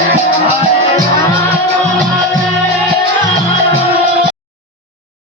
Oh,